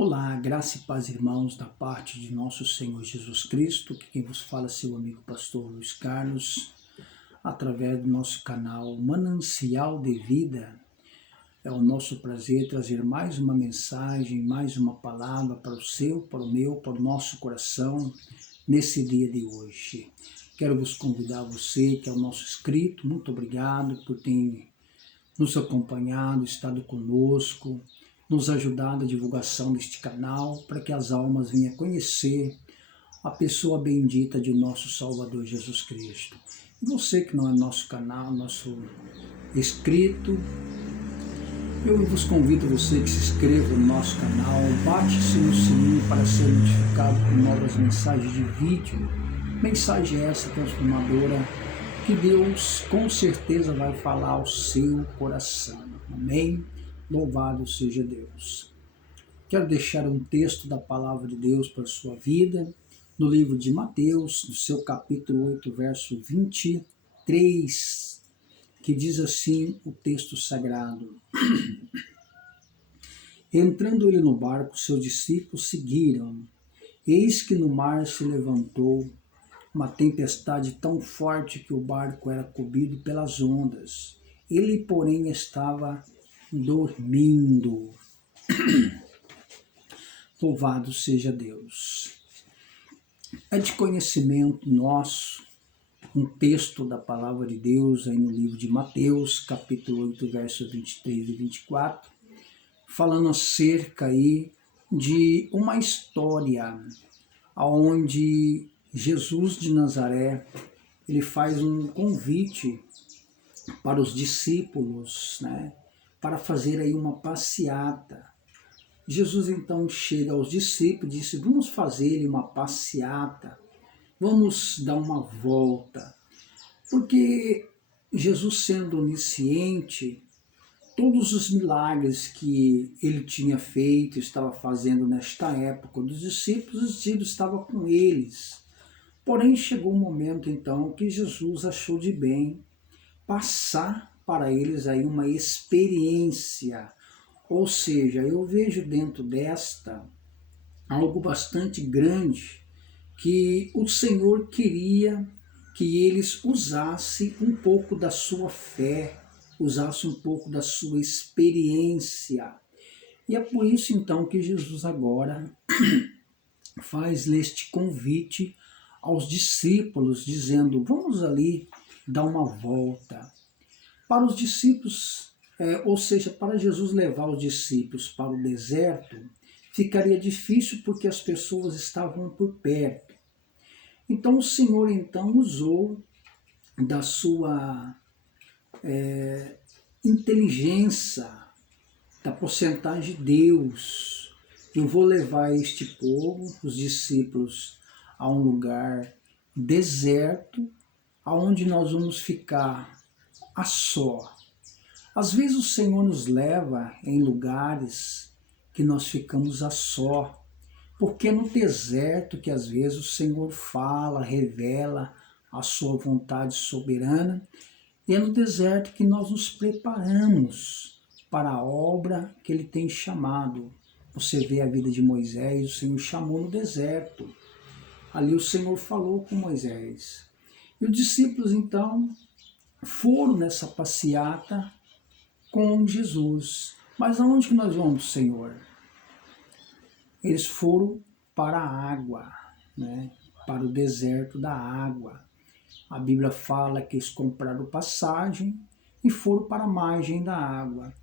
Olá, graça e paz, irmãos, da parte de nosso Senhor Jesus Cristo, que quem vos fala é seu amigo pastor Luiz Carlos, através do nosso canal Manancial de Vida. É o nosso prazer trazer mais uma mensagem, mais uma palavra para o seu, para o meu, para o nosso coração, nesse dia de hoje. Quero vos convidar, você que é o nosso inscrito, muito obrigado por ter nos acompanhado, estado conosco, nos ajudado a divulgação deste canal, para que as almas venham conhecer a pessoa bendita de nosso Salvador Jesus Cristo. E você que não é nosso canal, nosso inscrito, eu vos convido a você que se inscreva no nosso canal, bate-se no sininho para ser notificado com novas mensagens de vídeo, mensagem essa transformadora, que Deus com certeza vai falar ao seu coração. Amém? Louvado seja Deus. Quero deixar um texto da palavra de Deus para a sua vida, no livro de Mateus, no seu capítulo 8, verso 23, que diz assim o texto sagrado. Entrando ele no barco, seus discípulos seguiram. Eis que no mar se levantou uma tempestade tão forte que o barco era cobrido pelas ondas. Ele, porém, estava dormindo. Louvado seja Deus. É de conhecimento nosso um texto da palavra de Deus aí no livro de Mateus, capítulo 8, versos 23 e 24, falando acerca aí de uma história onde Jesus de Nazaré, ele faz um convite para os discípulos, para fazer aí uma passeata. Jesus então chega aos discípulos e disse: vamos fazer uma passeata, vamos dar uma volta. Porque Jesus, sendo onisciente, todos os milagres que ele tinha feito, estava fazendo nesta época dos discípulos, os discípulos estavam com eles. Porém, chegou um momento então que Jesus achou de bem passar para eles aí uma experiência. Ou seja, eu vejo dentro desta algo bastante grande que o Senhor queria que eles usassem um pouco da sua fé, usassem um pouco da sua experiência. E é por isso então que Jesus agora faz este convite aos discípulos, dizendo: vamos ali dar uma volta. Para os discípulos, ou seja, para Jesus levar os discípulos para o deserto, ficaria difícil porque as pessoas estavam por perto. Então o Senhor então usou da sua inteligência, da porcentagem de Deus. Eu vou levar este povo, os discípulos, a um lugar deserto, aonde nós vamos ficar a só. Às vezes o Senhor nos leva em lugares que nós ficamos a só, porque é no deserto que às vezes o Senhor fala, revela a sua vontade soberana, e é no deserto que nós nos preparamos para a obra que Ele tem chamado. Você vê a vida de Moisés, o Senhor chamou no deserto. Ali o Senhor falou com Moisés. E os discípulos então foram nessa passeata com Jesus. Mas aonde que nós vamos, Senhor? Eles foram para a água, para o deserto da água. A Bíblia fala que eles compraram passagem e foram para a margem da água.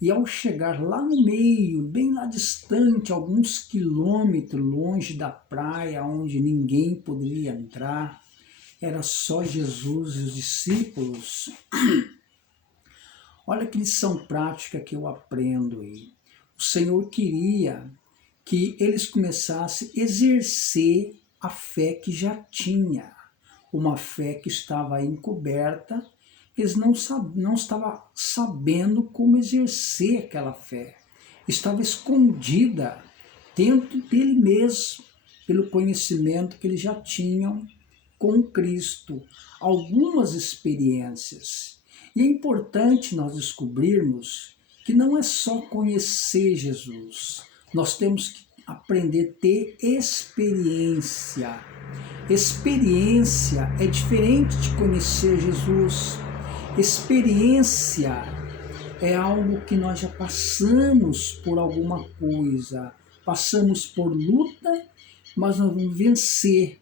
E ao chegar lá no meio, bem lá distante, alguns quilômetros longe da praia, onde ninguém poderia entrar, era só Jesus e os discípulos. Olha que lição prática que eu aprendo aí. O Senhor queria que eles começassem a exercer a fé que já tinha, uma fé que estava encoberta. Eles não estavam sabendo como exercer aquela fé. Estava escondida dentro dele mesmo, pelo conhecimento que eles já tinham com Cristo. Algumas experiências. E é importante nós descobrirmos que não é só conhecer Jesus. nós temos que aprender a ter experiência. Experiência é diferente de conhecer Jesus. Experiência é algo que nós já passamos por alguma coisa, passamos por luta, mas nós vamos vencer,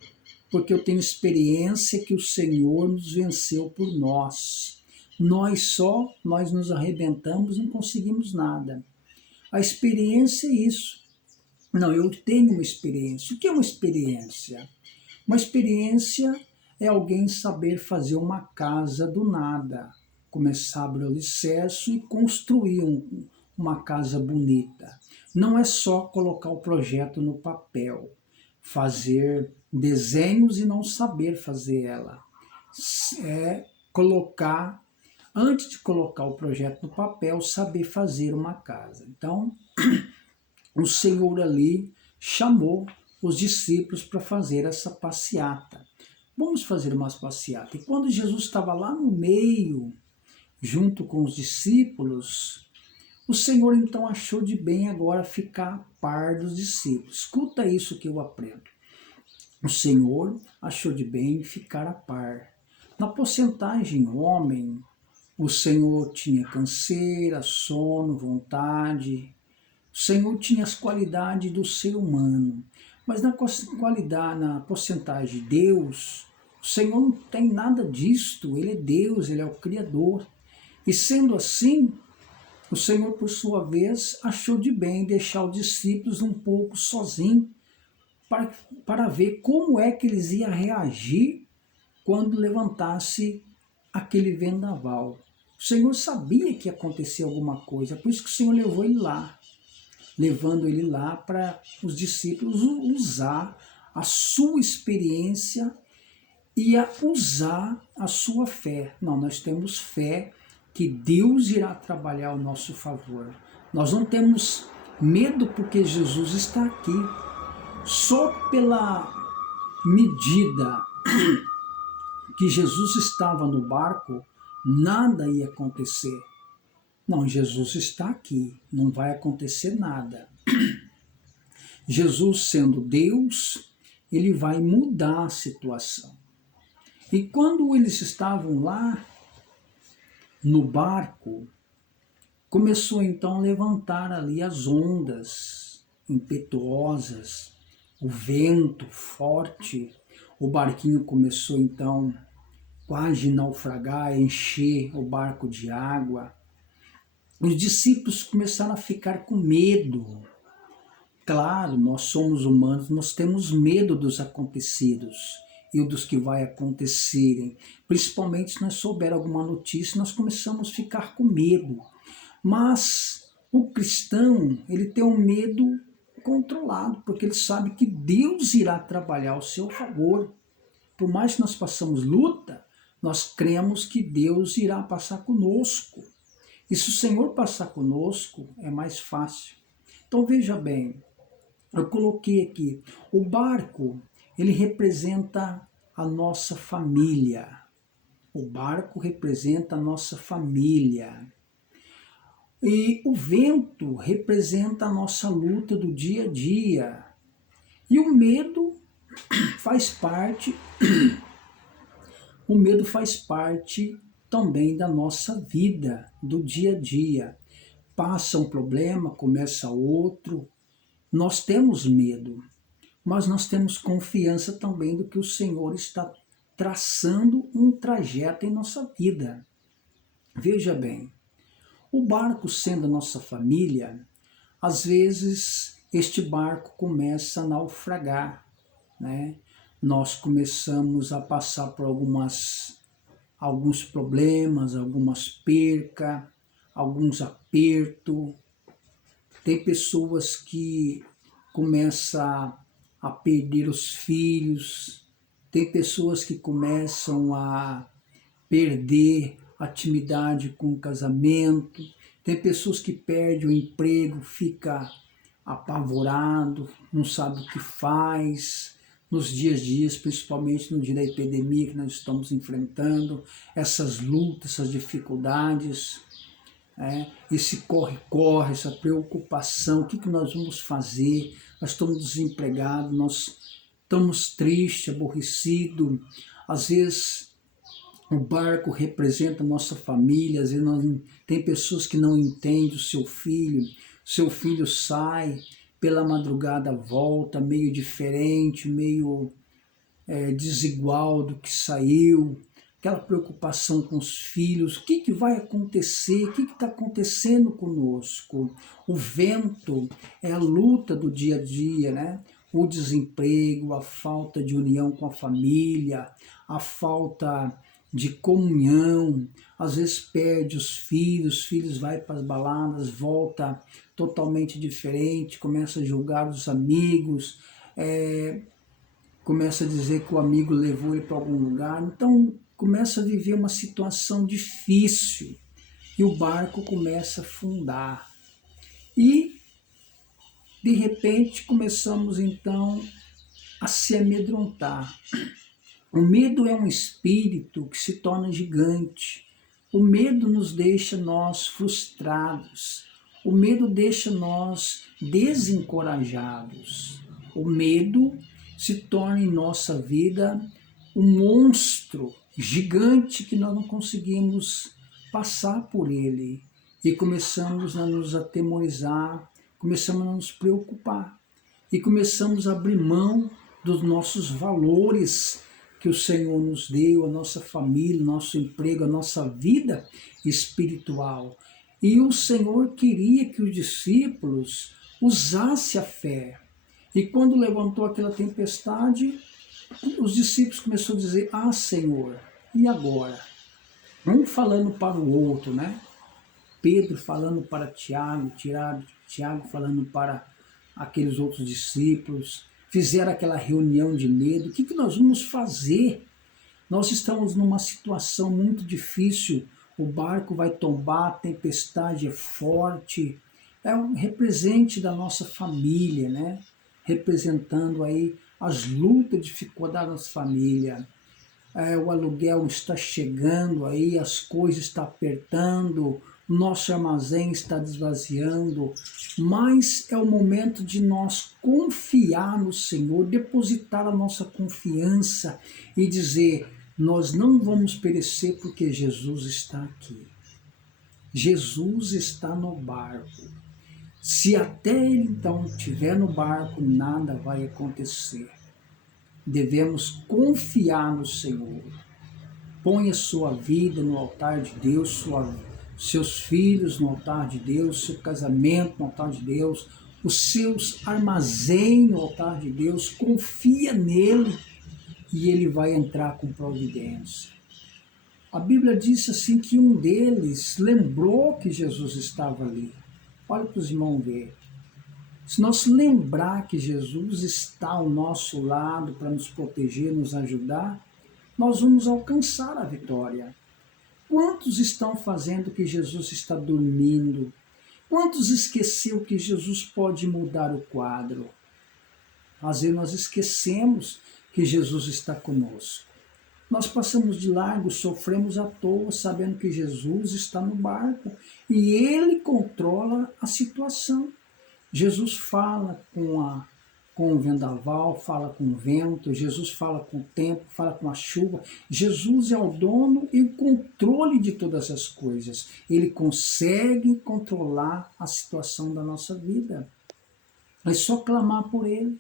porque eu tenho experiência que o Senhor nos venceu por nós. Nós nos arrebentamos, não conseguimos nada. A experiência é isso. Não, eu tenho uma experiência. O que é uma experiência? Uma experiência é alguém saber fazer uma casa do nada, começar a abrir o alicerce e construir uma casa bonita. Não é só colocar o projeto no papel, fazer desenhos e não saber fazer ela. É colocar, antes de colocar o projeto no papel, saber fazer uma casa. Então, o Senhor ali chamou os discípulos para fazer essa passeata. Vamos fazer uma passeata. E quando Jesus estava lá no meio, junto com os discípulos, o Senhor então achou de bem agora ficar a par dos discípulos. Escuta isso que eu aprendo. O Senhor achou de bem ficar a par. Na porcentagem homem, o Senhor tinha canseira, sono, vontade. O Senhor tinha as qualidades do ser humano. Mas na qualidade, na porcentagem de Deus, o Senhor não tem nada disto. Ele é Deus, Ele é o Criador. E sendo assim, o Senhor, por sua vez, achou de bem deixar os discípulos um pouco sozinhos para ver como é que eles iam reagir quando levantasse aquele vendaval. O Senhor sabia que ia acontecer alguma coisa, por isso que o Senhor levou ele lá. Levando ele lá para os discípulos usar a sua experiência e usar a sua fé. Não, nós temos fé que Deus irá trabalhar ao nosso favor. Nós não temos medo porque Jesus está aqui. Só pela medida que Jesus estava no barco, nada ia acontecer. Não, Jesus está aqui, não vai acontecer nada. Jesus, sendo Deus, ele vai mudar a situação. E quando eles estavam lá no barco, começou então a levantar ali as ondas impetuosas, o vento forte, o barquinho começou então quase naufragar, encher o barco de água. Os discípulos começaram a ficar com medo. Claro, nós somos humanos, nós temos medo dos acontecidos e dos que vai acontecerem. Principalmente se nós souber alguma notícia, nós começamos a ficar com medo. Mas o cristão, ele tem um medo controlado, porque ele sabe que Deus irá trabalhar ao seu favor. Por mais que nós passamos luta, nós cremos que Deus irá passar conosco. E se o Senhor passar conosco, é mais fácil. Então veja bem, eu coloquei aqui, o barco, ele representa a nossa família. O barco representa a nossa família. E o vento representa a nossa luta do dia a dia. E o medo faz parte, também da nossa vida, do dia a dia. Passa um problema, começa outro. Nós temos medo, mas nós temos confiança também do que o Senhor está traçando um trajeto em nossa vida. Veja bem, o barco sendo a nossa família, às vezes este barco começa a naufragar, né? Nós começamos a passar por alguns problemas, algumas percas, alguns apertos. Tem pessoas que começam a perder os filhos, tem pessoas que começam a perder a intimidade com o casamento, tem pessoas que perdem o emprego, fica apavorado, não sabe o que faz. Nos dias, principalmente no dia da epidemia que nós estamos enfrentando, essas lutas, essas dificuldades. esse corre-corre, essa preocupação, o que nós vamos fazer? Nós estamos desempregados, nós estamos tristes, aborrecidos, às vezes o barco representa a nossa família, às vezes tem pessoas que não entendem o seu filho sai, pela madrugada volta, meio diferente, meio desigual do que saiu, aquela preocupação com os filhos, o que vai acontecer, o que está acontecendo conosco? O vento é a luta do dia a dia, né? O desemprego, a falta de união com a família, a falta de comunhão, às vezes perde os filhos vai para as baladas, volta totalmente diferente, começa a julgar os amigos, começa a dizer que o amigo levou ele para algum lugar, então começa a viver uma situação difícil e o barco começa a afundar. E, de repente, começamos então a se amedrontar. O medo é um espírito que se torna gigante. O medo nos deixa nós frustrados. O medo deixa nós desencorajados. O medo se torna em nossa vida um monstro gigante que nós não conseguimos passar por ele. E começamos a nos atemorizar, começamos a nos preocupar. E começamos a abrir mão dos nossos valores que o Senhor nos deu, a nossa família, o nosso emprego, a nossa vida espiritual. E o Senhor queria que os discípulos usassem a fé. E quando levantou aquela tempestade, os discípulos começaram a dizer, Senhor, e agora? Um falando para o outro, né? Pedro falando para Tiago, Tiago falando para aqueles outros discípulos, fizeram aquela reunião de medo, o que nós vamos fazer? Nós estamos numa situação muito difícil, o barco vai tombar, a tempestade é forte, é um represente da nossa família, né? Representando aí as lutas, dificuldades da nossa família. O aluguel está chegando aí, as coisas estão apertando, nosso armazém está desvaziando, mas é o momento de nós confiar no Senhor, depositar a nossa confiança e dizer, nós não vamos perecer porque Jesus está aqui. Jesus está no barco. Se até ele então estiver no barco, nada vai acontecer. Devemos confiar no Senhor. Ponha sua vida no altar de Deus, seus filhos no altar de Deus, seu casamento no altar de Deus, os seus armazéns no altar de Deus. Confia nele e ele vai entrar com providência. A Bíblia diz assim que um deles lembrou que Jesus estava ali. Olha para os irmãos ver. Se nós lembrar que Jesus está ao nosso lado para nos proteger, nos ajudar, nós vamos alcançar a vitória. Quantos estão fazendo que Jesus está dormindo? Quantos esqueceu que Jesus pode mudar o quadro? Às vezes nós esquecemos que Jesus está conosco. Nós passamos de largo, sofremos à toa, sabendo que Jesus está no barco e Ele controla a situação. Jesus fala com o vendaval, fala com o vento, Jesus fala com o tempo, fala com a chuva. Jesus é o dono e o controle de todas as coisas. Ele consegue controlar a situação da nossa vida. É só clamar por Ele.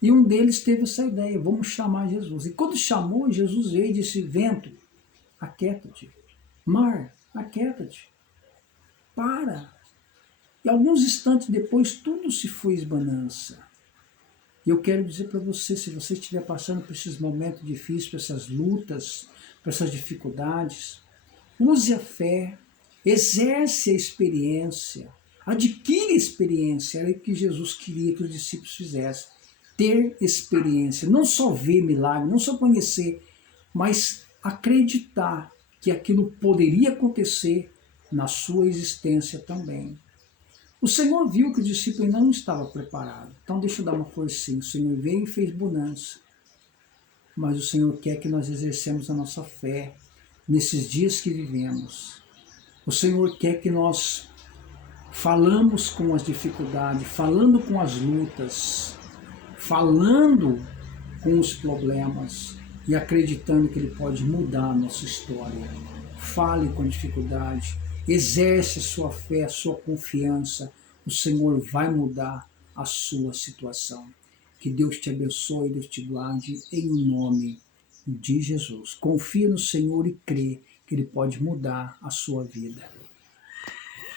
E um deles teve essa ideia, vamos chamar Jesus. E quando chamou, Jesus veio e disse, vento, aquieta-te. Mar, aquieta-te. Para. E alguns instantes depois, tudo se foi esbanança. E eu quero dizer para você, se você estiver passando por esses momentos difíceis, por essas lutas, por essas dificuldades, use a fé, exerce a experiência, adquire a experiência. Era o que Jesus queria que os discípulos fizessem. Ter experiência, não só ver milagre, não só conhecer, mas acreditar que aquilo poderia acontecer na sua existência também. O Senhor viu que o discípulo não estava preparado. Então deixa eu dar uma forcinha. O Senhor veio e fez bonança. Mas o Senhor quer que nós exercemos a nossa fé nesses dias que vivemos. O Senhor quer que nós falamos com as dificuldades, falando com as lutas, falando com os problemas e acreditando que Ele pode mudar a nossa história. Fale com dificuldade, exerce a sua fé, a sua confiança. O Senhor vai mudar a sua situação. Que Deus te abençoe, Deus te guarde, em nome de Jesus. Confie no Senhor e crê que Ele pode mudar a sua vida.